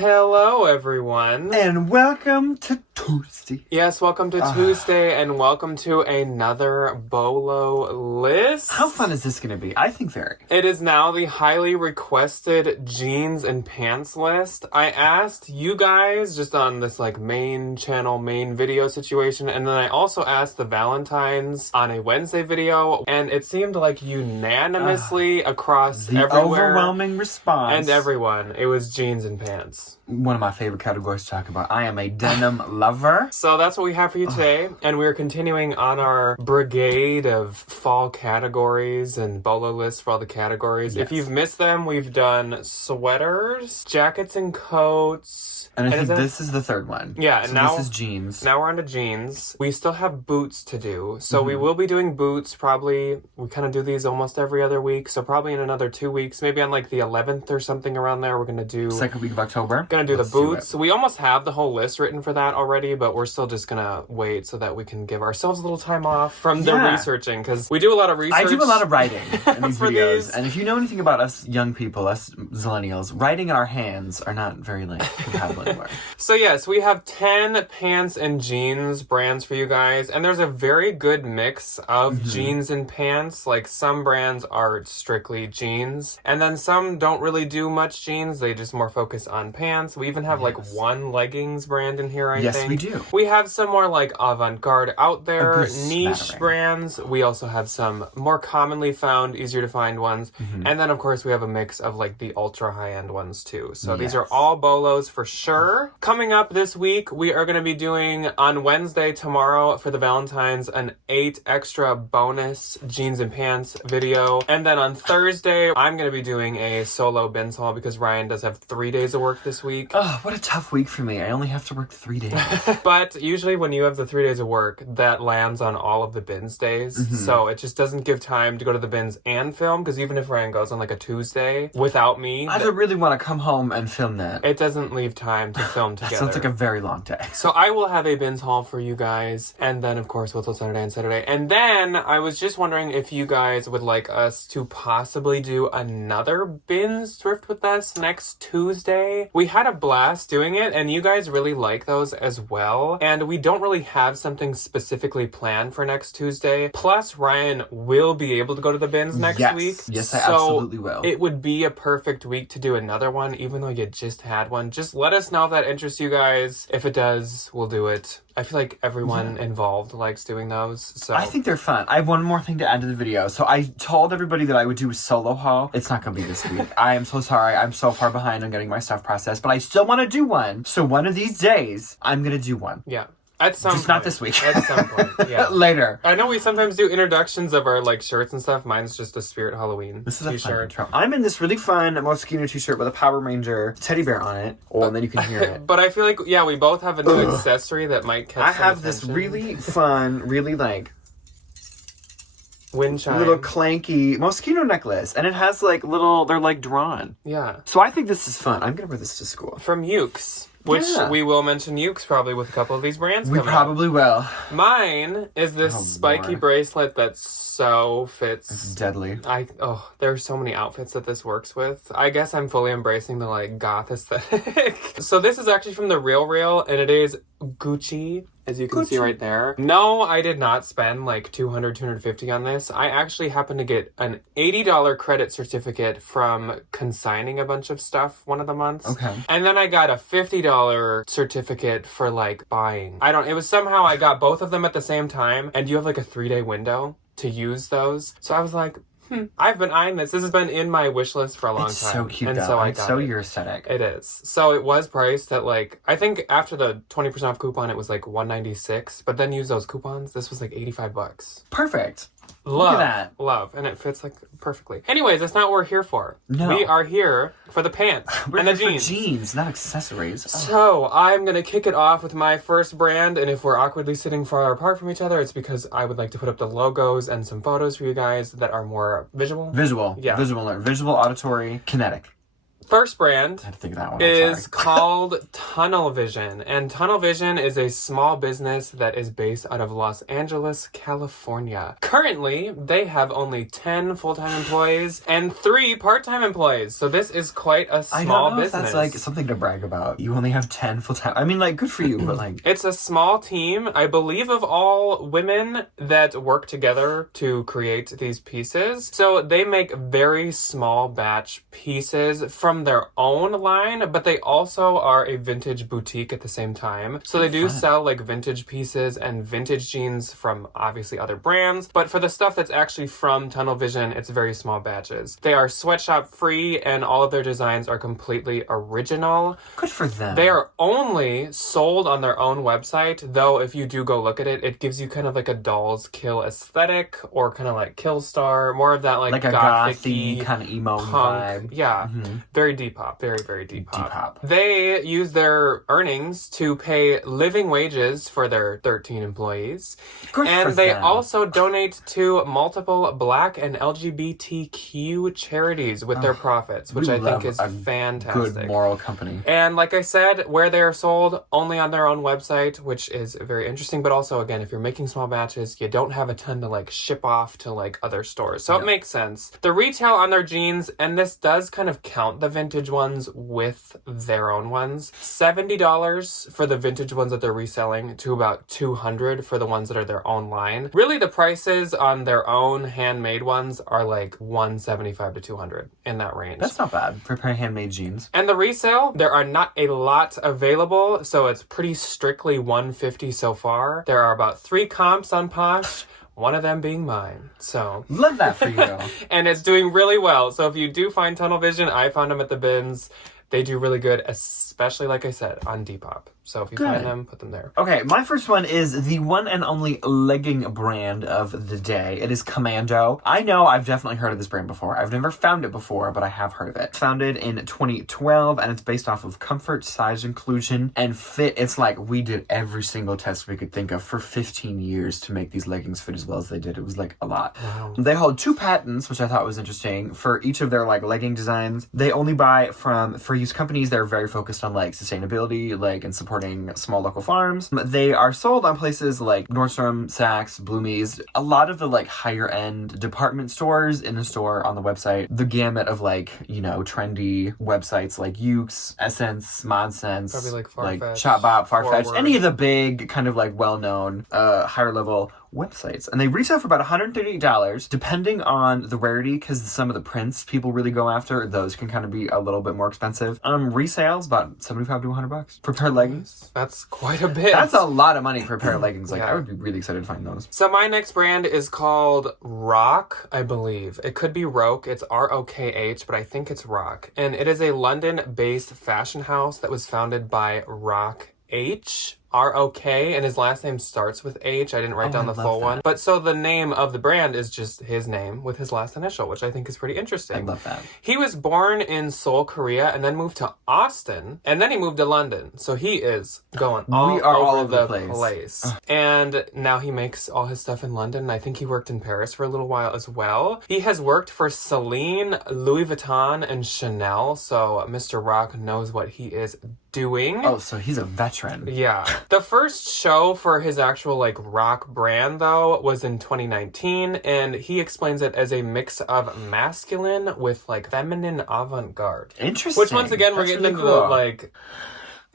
Hello, everyone. And welcome to Tuesday. Yes, welcome to Tuesday, and welcome to another BOLO list. How fun is this going to be? I think very. It is now the highly requested jeans and pants list. I asked you guys just on this main channel, main video situation, and then I also asked the Valentines on a Wednesday video, and it seemed like unanimously across the everywhere. Overwhelming response. And everyone, it was jeans and pants. One of my favorite categories to talk about. I am a denim lover. So that's what we have for you today. And we're continuing on our brigade of fall categories and BOLO lists for all the categories. Yes. If you've missed them, we've done sweaters, jackets and coats. And I think this is the third one. Yeah, so and now this is jeans. Now we're on to jeans. We still have boots to do. So we will be doing boots probably. We kind of do these almost every other week. So probably in another 2 weeks, maybe on the 11th or something around there, we're going to do... Second week of October. Gonna do the boots. We almost have the whole list written for that already, but we're still just gonna wait so that we can give ourselves a little time off from the researching, because we do a lot of research. I do a lot of writing in these videos. These. And if you know anything about us young people, us millennials, writing in our hands are not very compatible anymore. So yes, we have 10 pants and jeans brands for you guys, and there's a very good mix of jeans and pants. Some brands are strictly jeans, and then some don't really do much jeans. They just more focus on pants. We even have one leggings brand in here, I think. Yes, we do. We have some more avant-garde out there, niche smattering. brands. We also have some more commonly found, easier to find ones. And then, of course, we have a mix of the ultra high-end ones too. So these are all BOLOs for sure. Coming up this week, we are going to be doing on Wednesday, tomorrow, for the Valentines, an 8 extra bonus jeans and pants video. And then on Thursday, I'm going to be doing a solo bins haul because Ryan does have 3 days of work this week. Oh, what a tough week for me. I only have to work 3 days. But usually when you have the 3 days of work, that lands on all of the bins days. So it just doesn't give time to go to the bins and film, because even if Ryan goes on a Tuesday without me... I don't really want to come home and film that. It doesn't leave time to film together. Sounds like a very long day. So I will have a bins haul for you guys. And then, of course, we'll till Saturday and Saturday. And then I was just wondering if you guys would like us to possibly do another bins thrift with us next Tuesday. We had a blast doing it, and you guys really like those as well. And we don't really have something specifically planned for next Tuesday. Plus, Ryan will be able to go to the bins next week. Yes, I absolutely will. It would be a perfect week to do another one, even though you just had one. Just let us know if that interests you guys. If it does, we'll do it. I feel like everyone involved likes doing those. So I think they're fun. I have one more thing to add to the video. So I told everybody that I would do a solo haul. It's not going to be this week. I am so sorry. I'm so far behind on getting my stuff processed, but I still want to do one. So one of these days, I'm going to do one. Yeah. At some Just point. not this week. At some point, yeah. Later. I know we sometimes do introductions of our shirts and stuff. Mine's just a Spirit Halloween This is a fun t-shirt. intro. I'm in this really fun Moschino t-shirt with a Power Ranger teddy bear on it. Oh, and then you can hear it. But I feel like, we both have a new accessory that might catch I some have this attention. really fun, really wind chime. little clanky Moschino necklace. And it has little, they're drawn. Yeah. So I think this is fun. I'm going to wear this to school. From Ukes. Which we will mention Ukes probably with a couple of these brands. We probably will. Mine is this spiky bracelet that so fits. It's deadly. There are so many outfits that this works with. I guess I'm fully embracing the goth aesthetic. So this is actually from the Real, and it is Gucci, as you can see right there. No, I did not spend $200, $250 on this. I actually happened to get an $80 credit certificate from consigning a bunch of stuff one of the months. Okay. And then I got a $50 certificate for buying. It was somehow I got both of them at the same time, and you have a 3-day window to use those. So I was like, I've been eyeing this. This has been in my wish list for a long time. It's so cute, and though. so I It's got so it. your aesthetic. It is. So it was priced at I think after the 20% off coupon, it was $196. But then use those coupons, this was $85. Perfect. Love. Look at that. Love. And it fits perfectly. Anyways, that's not what we're here for. No. We are here for the pants and the here jeans. for jeans, not accessories. So I'm going to kick it off with my first brand. And if we're awkwardly sitting far apart from each other, it's because I would like to put up the logos and some photos for you guys that are more visual. Visual. Yeah. Visual, auditory, kinetic. first brand I had to think of that one. I'm is sorry. called Tunnel Vision. And Tunnel Vision is a small business that is based out of Los Angeles, California. Currently, they have only 10 full-time employees and 3 part-time employees. So this is quite a small I don't know business. if that's like something to brag about. You only have 10 full-time. I mean, like, good for you, but like... It's a small team, I believe, of all women that work together to create these pieces. So they make very small batch pieces from their own line, but they also are a vintage boutique at the same time. So they do sell like vintage pieces and vintage jeans from obviously other brands, but for the stuff that's actually from Tunnel Vision, it's very small batches. They are sweatshop free and all of their designs are completely original. Good for them. They are only sold on their own website, though if you do go look at it, it gives you kind of like a Dolls Kill aesthetic or kind of like Killstar, more of that like a gothic-y gothy kind of emo punk vibe. Yeah, very Depop, very, very Depop. Depop. They use their earnings to pay living wages for their 13 employees. Good for And they them. also donate to multiple Black and LGBTQ charities with their profits, which We I think love is a fantastic. Good moral company. And like I said, where they are sold only on their own website, which is very interesting. But also, again, if you're making small batches, you don't have a ton to like ship off to like other stores. So it makes sense. The retail on their jeans, and this does kind of count the vintage ones with their own ones, $70 for the vintage ones that they're reselling to about $200 for the ones that are their own line. Really, the prices on their own handmade ones are like $175 to $200 in that range. That's not bad for a pair of handmade jeans. And the resale, there are not a lot available, so it's pretty strictly $150 so far. There are about 3 comps on Posh, one of them being mine. So Love that for you. and it's doing really well. So if you do find Tunnel Vision, I found them at the bins. They do really good, especially, like I said, on Depop. So if you find them, put them there. Okay, my first one is the one and only legging brand of the day. It is Commando. I know I've definitely heard of this brand before. I've never found it before, but I have heard of it. Founded in 2012, and it's based off of comfort, size inclusion, and fit. It's like we did every single test we could think of for 15 years to make these leggings fit as well as they did. It was like a lot. Wow. They hold 2 patents, which I thought was interesting, for each of their like legging designs. They only buy from for-use companies that are very focused on like sustainability, like and supporting small local farms. They are sold on places like Nordstrom, Saks, Bloomies, a lot of the like higher end department stores in the store on the website, the gamut of like, you know, trendy websites like Ukes, Essence, ModSense, Probably like Farfetch, Shopbop, Farfetch, Forward. any of the big kind of like well-known, higher level websites. And they retail for about $138, depending on the rarity, because some of the prints people really go after, those can kind of be a little bit more expensive. Resales about $75 to $100 for a pair of leggings. That's quite a bit. That's a lot of money for a pair of leggings. Like, Yeah. I would be really excited to find those. So my next brand is called Rock, I believe. It could be Roke. It's ROKH, but I think it's Rock. And it is a London-based fashion house that was founded by Rock H. R-O-K, and his last name starts with H. I didn't write down I the love full that. one. But so the name of the brand is just his name with his last initial, which I think is pretty interesting. I love that. He was born in Seoul, Korea, and then moved to Austin, and then he moved to London. So he is going all over the place. And now he makes all his stuff in London, and I think he worked in Paris for a little while as well. He has worked for Celine, Louis Vuitton, and Chanel, so Mr. Rock knows what he is doing. Oh, so he's a veteran. Yeah. The first show for his actual like rock brand though was in 2019, and he explains it as a mix of masculine with like feminine avant-garde. Interesting. Which once again we're That's getting really into the cool. like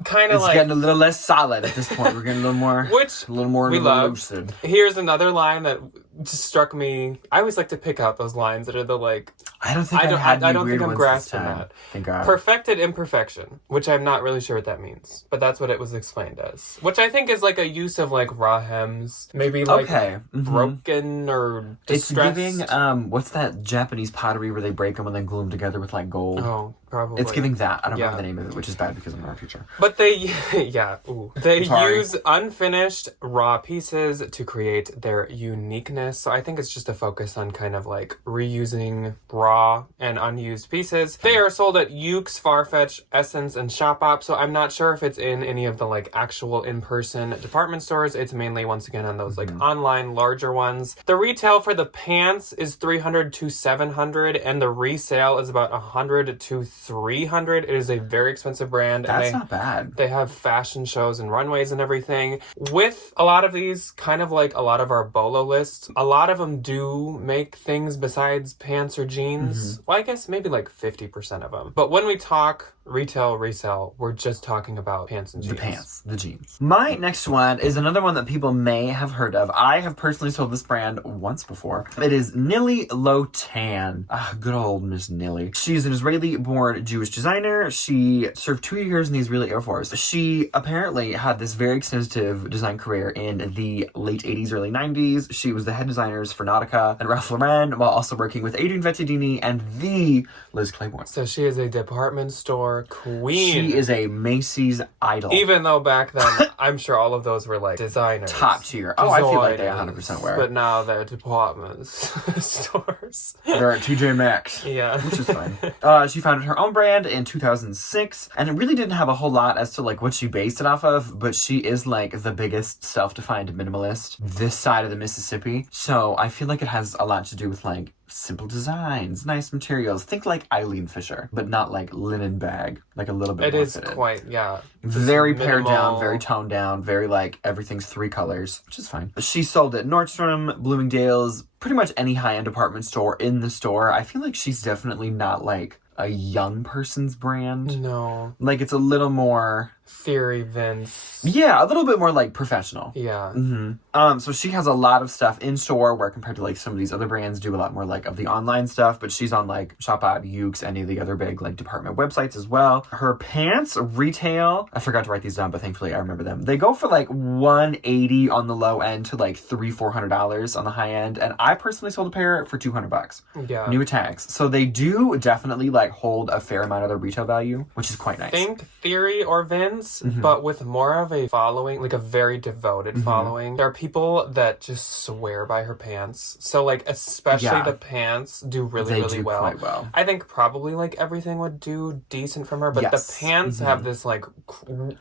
kind of It's like getting a little less solid at this point. We're getting a little more, which a little more we love. lucid. Here's another line that just struck me. I always like to pick out those lines that are the like I don't think I don't- had I any don't weird think I'm ones grasping this time. that. Thank God. perfected imperfection, which I'm not really sure what that means, but that's what it was explained as. Which I think is like a use of like raw hems, maybe like Okay. Mhm. broken or It's distressed. giving, what's that Japanese pottery where they break them and then glue them together with like gold? Oh, probably. It's giving that. I don't Yeah. remember the name of it, which is bad because I'm not a teacher. But they, yeah, ooh. They Sorry. use unfinished raw pieces to create their uniqueness business. So I think it's just a focus on kind of like reusing raw and unused pieces. They are sold at Yuke's, Farfetch, Essence, and Shopop. So I'm not sure if it's in any of the like actual in-person department stores. It's mainly once again on those like online larger ones. The retail for the pants is $300 to $700 and the resale is about $100 to $300. It is a very expensive brand. That's and not bad. They have fashion shows and runways and everything. With a lot of these, kind of like a lot of our BOLO lists, a lot of them do make things besides pants or jeans. Well, I guess maybe like 50% of them. But when we talk retail, resale, we're just talking about pants and jeans. The jeans. My next one is another one that people may have heard of. I have personally sold this brand once before. It is Nily Lotan. Good old Miss Nily. She's an Israeli-born Jewish designer. She served 2 years in the Israeli Air Force. She apparently had this very extensive design career in the late 80s, early 90s. She was the head designers for Nautica and Ralph Lauren, while also working with Adrian Vettadini and the Liz Claiborne. So she is a department store queen. She is a Macy's idol. Even though back then, I'm sure all of those were like designers. Top tier. Oh, I feel like they 100% were. But now they're department stores. They're at TJ Maxx. Yeah. Which is fine. She founded her own brand in 2006, and it really didn't have a whole lot as to like what she based it off of, but she is like the biggest self-defined minimalist this side of the Mississippi. So I feel like it has a lot to do with like simple designs, nice materials. Think like Eileen Fisher, but not like linen bag, like a little bit more fitted. Quite, yeah. Very pared down, very toned down, very like everything's 3 colors, which is fine. She sold at Nordstrom, Bloomingdale's, pretty much any high-end department store in the store. I feel like she's definitely not like a young person's brand. No. Like it's a little more Theory, Vince. Yeah, a little bit more like professional. Yeah. So she has a lot of stuff in store where compared to like some of these other brands do a lot more like of the online stuff, but she's on like Shopop, Yuke's, any of the other big like department websites as well. Her pants retail, I forgot to write these down, but thankfully I remember them. They go for like $180 on the low end to like $300-$400 on the high end, and I personally sold a pair for $200. Yeah. New tags. So they do definitely like hold a fair amount of their retail value, which is quite nice. Think Theory or Vince, but with more of a following, like a very devoted following. There are people that just swear by her pants. So like especially the pants do really well. Quite well. I think probably like everything would do decent from her, but the pants have this like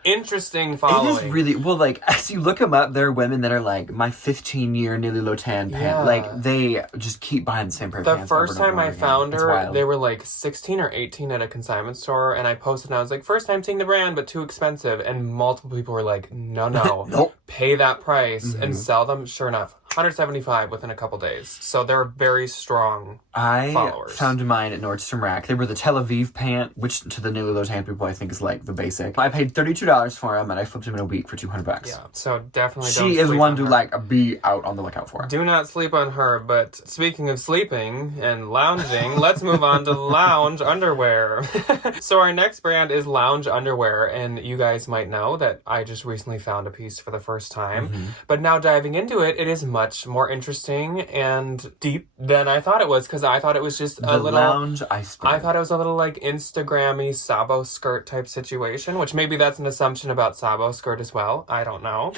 interesting following. It is really well, like as you look them up, there are women that are like my 15-year Nily Lotan pant. Like they just keep buying the same pair of pants. The first time I found her, wild. they were like 16 or 18 at a consignment store, and I posted and I was like, first time seeing the brand, but too expensive. And multiple people were like, no, nope. Pay that price and sell them. Sure enough, $175 within a couple days. So they're very strong followers. I found mine at Nordstrom Rack. They were the Tel Aviv pant, which to the Nily Lotan people I think is like the basic. I paid $32 for them, and I flipped them in a week for $200. Yeah, so definitely she is one to like be out on the lookout for. Do not sleep on her. But speaking of sleeping and lounging, let's move on to lounge underwear. So our next brand is Lounge Underwear, and you guys might know that I just recently found a piece for the first time. But now diving into it, it is much more interesting and deep than I thought it was, because I thought it was just a little lounge iceberg. I thought it was a little like Instagrammy Sabo skirt type situation, which maybe that's an assumption about Sabo skirt as well. I don't know.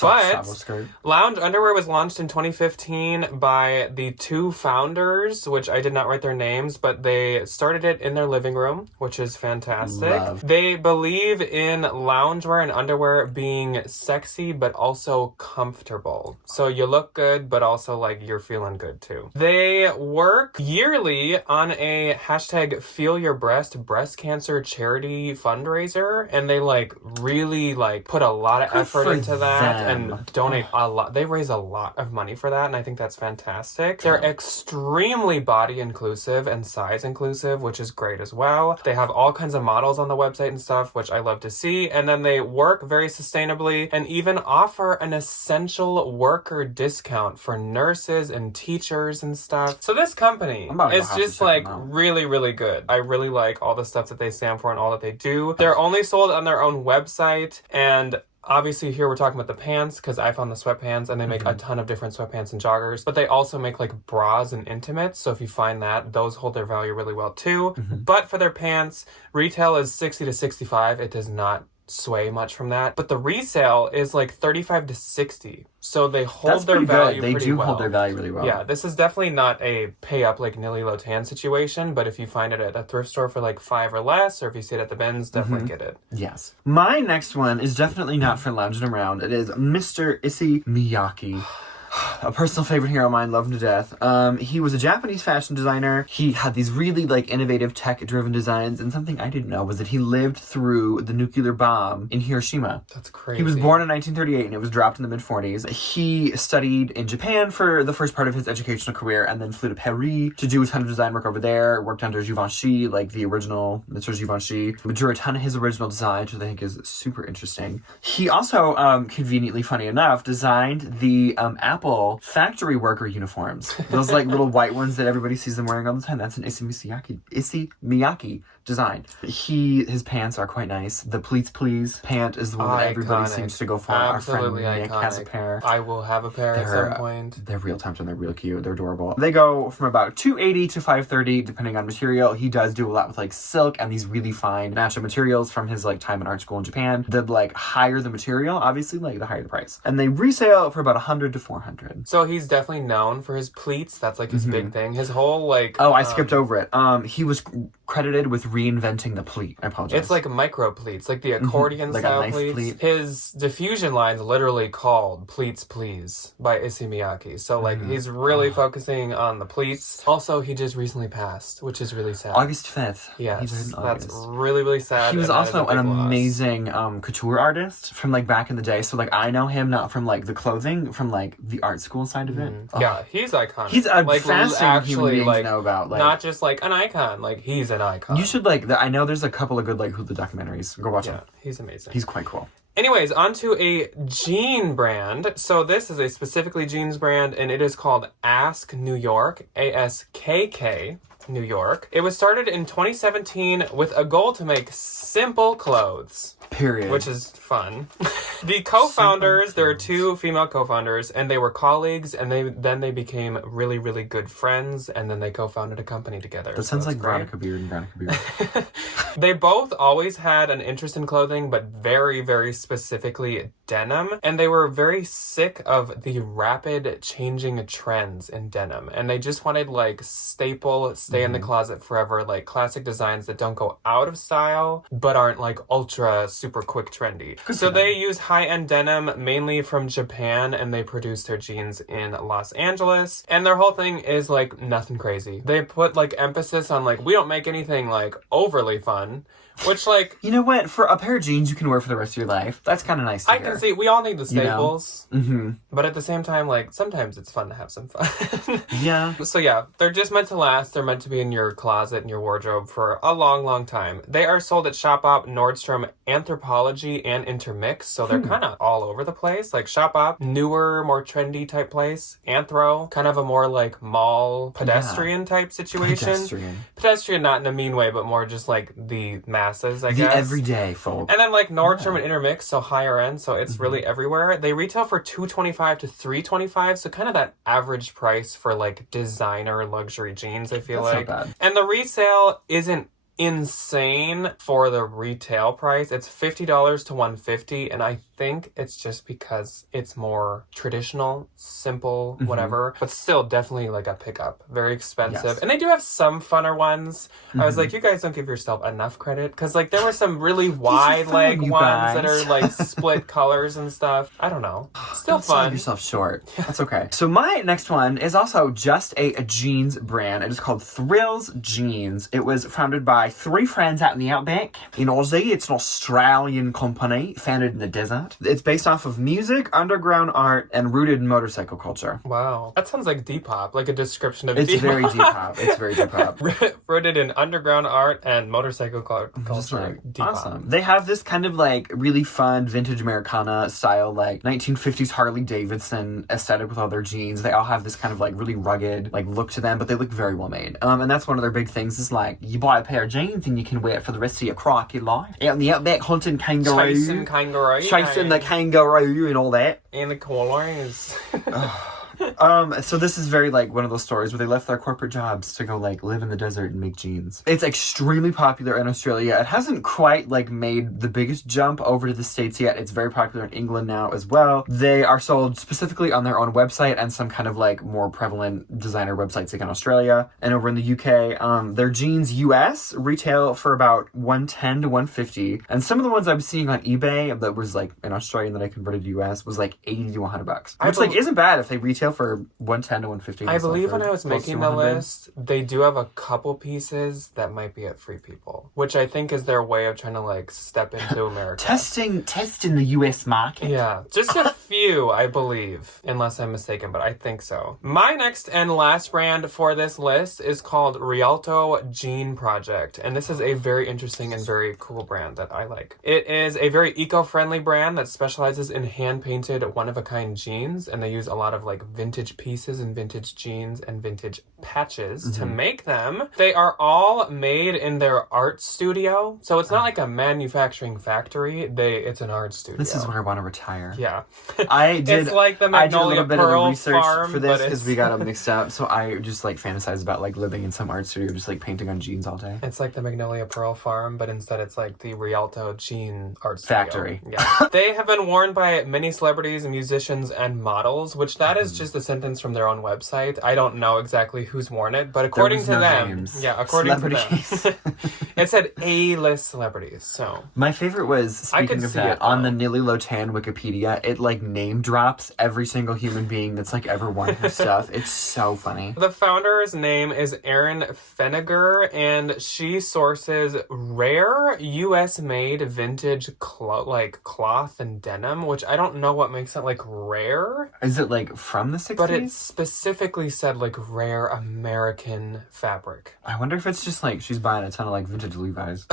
But Sabo skirt. Lounge Underwear was launched in 2015 by the 2 founders, which I did not write their names, but they started it in their living room, which is fantastic. Love. They believe in loungewear and underwear being sexy but also comfortable. So you look good, but also like you're feeling good too. They work yearly on a hashtag Feel Your breast cancer charity fundraiser, and they like really like put a lot of effort into that and donate a lot. They raise a lot of money for that, and I think that's fantastic. They're extremely body inclusive and size inclusive, which is great as well. They have all kinds of models on the website and stuff, which I love to see. And then they work very sustainably and even offer an essential worker discount for nurses and teachers and stuff. So this company is just like really, really good. I really like all the stuff that they stand for and all that they do. They're only sold on their own website, and obviously here we're talking about the pants because I found the sweatpants, and they make a ton of different sweatpants and joggers, but they also make like bras and intimates. So if you find that, those hold their value really well too. But for their pants, retail is $60 to $65. It does not sway much from that. But the resale is like $35 to $60. So they hold That's their pretty value good. pretty They do well. hold their value really well. Yeah, this is definitely not a pay up like Nily Lotan situation, but if you find it at a thrift store for like $5 or less, or if you see it at the bins, definitely get it. Yes. My next one is definitely not for lounging around. It is Mr. Issey Miyaki. A personal favorite hero of mine, love him to death. He was a Japanese fashion designer. He had these really like innovative tech-driven designs, and something I didn't know was that he lived through the nuclear bomb in Hiroshima. That's crazy. He was born in 1938 and it was dropped in the mid-40s. He studied in Japan for the first part of his educational career and then flew to Paris to do a ton of design work over there, worked under Givenchy, like the original Mr. Givenchy, drew a ton of his original designs, which I think is super interesting. He also, conveniently funny enough, designed the Apple factory worker uniforms. Those like little white ones that everybody sees them wearing all the time. That's an Issey Miyaki design. His pants are quite nice. The pleats please pant is the one that everybody seems to go for. Absolutely Our friend Nick iconic. has a pair. I will have a pair at some point. They're real times and they're real cute. They're adorable. They go from about $280 to $530 depending on material. He does do a lot with like silk and these really fine natural materials from his like time in art school in Japan. The like higher the material, obviously, like the higher the price. And they resale for about $100 to $400. So he's definitely known for his pleats. That's like his big thing. His whole like Oh, I skipped over it. He was credited with reinventing the pleat. I apologize. It's like micro pleats, like the accordion Like a style nice pleats. pleat. His diffusion line's literally called Pleats Please by Issey Miyaki. So like he's really focusing on the pleats. Also, he just recently passed, which is really sad. August 5th. Yes, He died in that's August. really, really sad. He was and that is also a an big loss. amazing couture artist from like back in the day. So like I know him not from like the clothing, from like the art school side of it. Yeah, he's iconic. He's a like, fascinating human being like, to know about. Like, not just like an icon, like he's an icon. you should like. I know there's a couple of good like Hulu documentaries. Go watch Yeah, them. he's amazing. He's quite cool. Anyways, onto a jean brand. So this is a specifically jeans brand, and it is called Ask New York, ASKK New York. It was started in 2017 with a goal to make simple clothes. Period. Which is fun. The co-founders, there are two female co-founders, and they were colleagues, and they became really, really good friends, and then they co-founded a company together. That sounds like Veronica Beard and Veronica Beard. They both always had an interest in clothing, but very, very specifically denim. And they were very sick of the rapid changing trends in denim. And they just wanted like staple, stay in the closet forever, like classic designs that don't go out of style, but aren't like ultra super quick trendy. So they use high-end denim mainly from Japan, and they produce their jeans in Los Angeles. And their whole thing is like nothing crazy. They put like emphasis on like, we don't make anything like overly fun. Which, like... You know what? For a pair of jeans you can wear for the rest of your life, that's kind of nice to I hear. can see, we all need the staples. You know? Mm-hmm. But at the same time, like, sometimes it's fun to have some fun. Yeah. So yeah, they're just meant to last. They're meant to be in your closet and your wardrobe for a long, long time. They are sold at Shopop, Nordstrom, Anthropologie, and Intermix. So they're kind of all over the place. Like Shopop, newer, more trendy type place. Anthro, kind of a more like mall pedestrian type situation. Pedestrian not in a mean way, but more just like the masses, I guess. The everyday folk. And then like Nordstrom and Intermix, so higher end, so it's really everywhere. They retail for $225 to $325, so kind of that average price for like designer luxury jeans, I feel That's like. not bad. And the resale isn't insane for the retail price. It's $50 to $150, and I think it's just because it's more traditional, simple, whatever, but still definitely like a pickup. Very expensive. Yes. And they do have some funner ones. I was like, you guys don't give yourself enough credit, because like there were some really wide leg you ones that guys. are like split colors and stuff. I don't know. Still Don't sell fun. yourself short. That's okay. So my next one is also just a jeans brand. It is called Thrills Jeans. It was founded by three friends out in the outback in Aussie. It's an Australian company founded in the desert. It's based off of music, underground art, and rooted in motorcycle culture. Wow. That sounds like Depop, like a description of It's Depop. very deep hop. It's very deep hop. Rooted in underground art and motorcycle Just culture. like, Depop. awesome. They have this kind of like really fun vintage Americana style, like 1950s Harley Davidson aesthetic with all their jeans. They all have this kind of like really rugged like look to them, but they look very well made. And that's one of their big things is like you buy a pair of jeans and you can wear it for the rest of your crocky life. Out in the outback hunting kangaroo. Chasing kangaroo. Chasing the kangaroo and all that. And the koalas. So this is very like one of those stories where they left their corporate jobs to go like live in the desert and make jeans. It's extremely popular in Australia. It hasn't quite like made the biggest jump over to the States yet. It's very popular in England now as well. They are sold specifically on their own website and some kind of like more prevalent designer websites like in Australia and over in the UK. Their jeans US retail for about $110 to $150, and some of the ones I'm seeing on eBay that was like in Australian that I converted to US was like $80 to $100, which like isn't bad if they retail for $110 to $150. I believe when I was making the list, they do have a couple pieces that might be at Free People, which I think is their way of trying to like step into America. testing the US market. Yeah, just a few, I believe, unless I'm mistaken, but I think so. My next and last brand for this list is called Rialto Jean Project, and this is a very interesting and very cool brand that I like. It is a very eco-friendly brand that specializes in hand-painted, one-of-a-kind jeans, and they use a lot of like vintage pieces and vintage jeans and vintage patches to make them. They are all made in their art studio, so it's not like a manufacturing factory. It's an art studio. This is where I want to retire. Yeah. It's like the I did a Magnolia little bit of the Pearl research farm, for this but because we got them mixed up. So I just like fantasize about like living in some art studio, just like painting on jeans all day. It's like the Magnolia Pearl farm, but instead it's like the Rialto Jean Art Studio. Factory. Yeah. They have been worn by many celebrities, musicians, and models, which that is just a sentence from their own website. I don't know exactly who's worn it, but according to them, according to them, it said A-list celebrities. So my favorite was, speaking of that, on the Nily Wikipedia, it like name drops every single human being that's like ever worn her stuff. It's so funny. The founder's name is Erin Feniger, and she sources rare U.S.-made vintage cloth and denim, which I don't know what makes it like rare. Is it like from the 60s? But it specifically said like rare American fabric. I wonder if it's just like she's buying a ton of like vintage Levi's.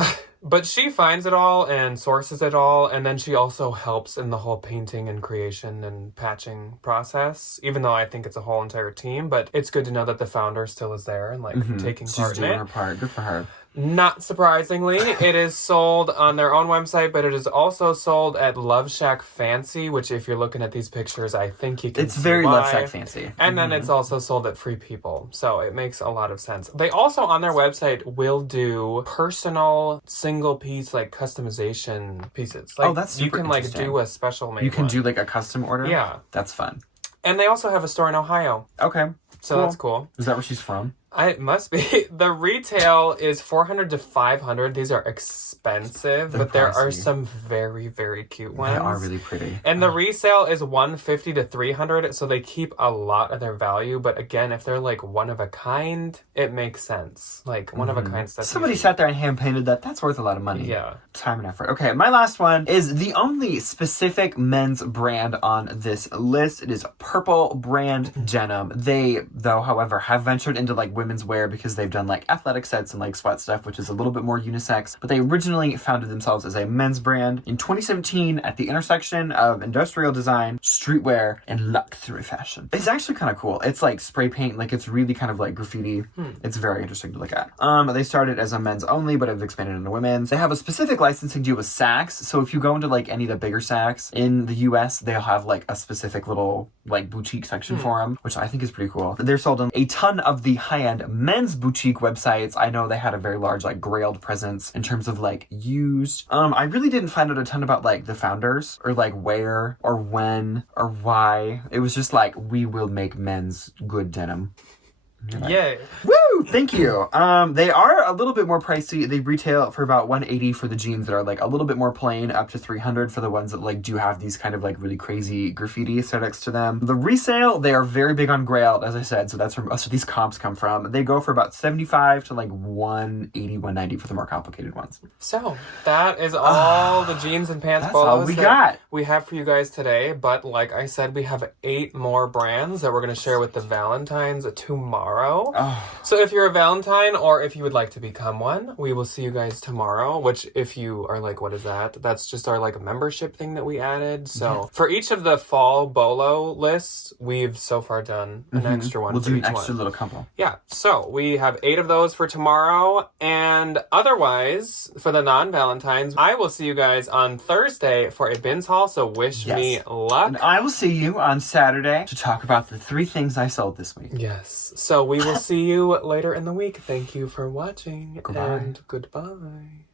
But she finds it all and sources it all, and then she also helps in the whole painting and creation and patching process, even though I think it's a whole entire team. But it's good to know that the founder still is there and like taking part in it. She's doing her part. Good for her. Not surprisingly, it is sold on their own website, but it is also sold at Love Shack Fancy, which if you're looking at these pictures, I think you can It's very why. Love Shack Fancy. And then it's also sold at Free People, so it makes a lot of sense. They also, on their website, will do personal single-piece, like, customization pieces. Like, that's super you can, like, interesting. do a special made You can one. do like a custom order? Yeah. That's fun. And they also have a store in Ohio. Okay. So that's cool. Is that where she's from? It must be. The retail is $400 to $500. These are expensive, but there are some very, very cute ones. They are really pretty. And the resale is $150 to $300, so they keep a lot of their value. But again, if they're like one of a kind, it makes sense. Like one of a kind stuff. Somebody sat there and hand painted that. That's worth a lot of money. Yeah. Time and effort. Okay, my last one is the only specific men's brand on this list. It is Purple Brand Denim. They, though, however, have ventured into like women's wear because they've done like athletic sets and like sweat stuff, which is a little bit more unisex. But they originally founded themselves as a men's brand in 2017 at the intersection of industrial design, streetwear, and luxury fashion. It's actually kind of cool. It's like spray paint, like it's really kind of like graffiti. It's very interesting to look at. They started as a men's only, but have expanded into women's. They have a specific licensing deal with Saks. So if you go into like any of the bigger Saks in the US, they'll have like a specific little like boutique section for them, which I think is pretty cool. They're sold on a ton of the high-end men's boutique websites. I know they had a very large like Grailed presence in terms of like used. I really didn't find out a ton about like the founders or like where or when or why. It was just like, we will make men's good denim. Yay. Woo! Thank you. They are a little bit more pricey. They retail for about $180 for the jeans that are like a little bit more plain, up to $300 for the ones that like do have these kind of like really crazy graffiti aesthetics to them. The resale, they are very big on Grailed, as I said, so that's where most of these comps come from. They go for about $75 to like $180, $190 for the more complicated ones. So that is all the jeans and pants That's all we got. We have for you guys today, but like I said, we have 8 more brands that we're going to share with the Valentines tomorrow. tomorrow. Oh. So if you're a Valentine or if you would like to become one, we will see you guys tomorrow, which if you are like, what is that? That's just our like membership thing that we added. So for each of the fall BOLO lists, we've so far done an extra one. We'll for do each an extra one. little couple. Yeah, so we have 8 of those for tomorrow, and otherwise, for the non-Valentines, I will see you guys on Thursday for a bins haul, so wish me luck. And I will see you on Saturday to talk about the 3 things I sold this week. Yes, so we will see you later in the week. Thank you for watching, Goodbye. and goodbye.